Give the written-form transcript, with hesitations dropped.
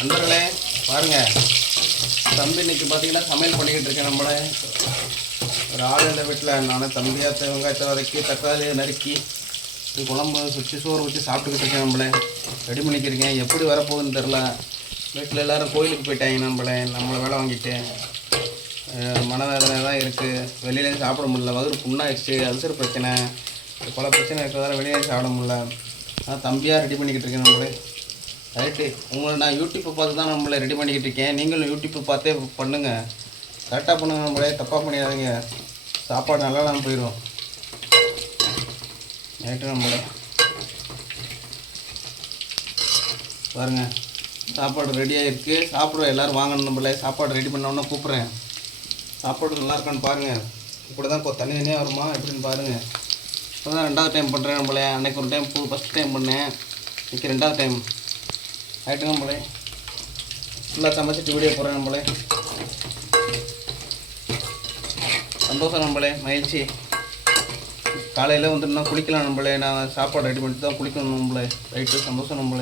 நண்பர்களே பாருங்கள், தம்பி இன்னைக்கு பார்த்தீங்கன்னா சமையல் பண்ணிக்கிட்டு இருக்கேன். நம்மளே ஒரு ஆள் இந்த வீட்டில் நான் தம்பியாக வெங்காயத்தை வதக்கி தக்காளியை நறுக்கி குழம்பு சுற்றி சோறு வச்சு சாப்பிட்டுக்கிட்டு இருக்கேன். நம்மளே ரெடி பண்ணிக்கிருக்கேன். எப்படி வரப்போகுதுன்னு தெரில. வீட்டில் எல்லோரும் கோயிலுக்கு போயிட்டாங்க. நம்மளை வேலை வாங்கிட்டு மனவேதனை தான் இருக்குது. வெளியிலேயும் சாப்பிட முடியல. வயிறு புண்ணாயிடுச்சு, அல்சர் பிரச்சனை, பல பிரச்சனை இருக்கிறதால வெளியிலேயும் சாப்பிட முடியல. ஆனால் தம்பியாக ரெடி பண்ணிக்கிட்டு இருக்கேன். நம்மளே ரைட்டு, உங்களை நான் யூடியூப்பை பார்த்து தான் நம்மளை ரெடி பண்ணிக்கிட்டு இருக்கேன். நீங்களும் யூடியூப்பை பார்த்தே பண்ணுங்கள். கரெக்டாக பண்ணுங்கள். நம்மளே தப்பாக பண்ணிடாதீங்க. சாப்பாடு நல்லா தான் போயிடும். ரைட்டு, நம்மளே பாருங்கள், சாப்பாடு ரெடியாக இருக்குது. சாப்பிடுவோம், எல்லோரும் வாங்கணும். நம்மளே சாப்பாடு ரெடி பண்ணோன்னா கூப்பிட்றேன். சாப்பாடு நல்லா இருக்கான்னு பாருங்கள். இப்படி தான் தனி தனியாக வருமா எப்படின்னு பாருங்கள். இப்போ தான் 2வது டைம் பண்ணுறேன். நம்மளே அன்றைக்கி ஒரு டைம் ஃபஸ்ட் டைம் பண்ணேன், இன்றைக்கி 2வது டைம். ஆகிட்டு நம்மளே ஃபுல்லாக சமைச்சிட்டு வீடியோ போடுறேன். நம்மளே சந்தோஷம். நம்மளே மகிழ்ச்சி. காலையில் வந்துட்டுனா குளிக்கலாம். நம்மளே நான் சாப்பாடு ரெடி பண்ணிட்டு தான் குளிக்கணும். நம்மளே ரைட்டு, சந்தோஷம். நம்மளே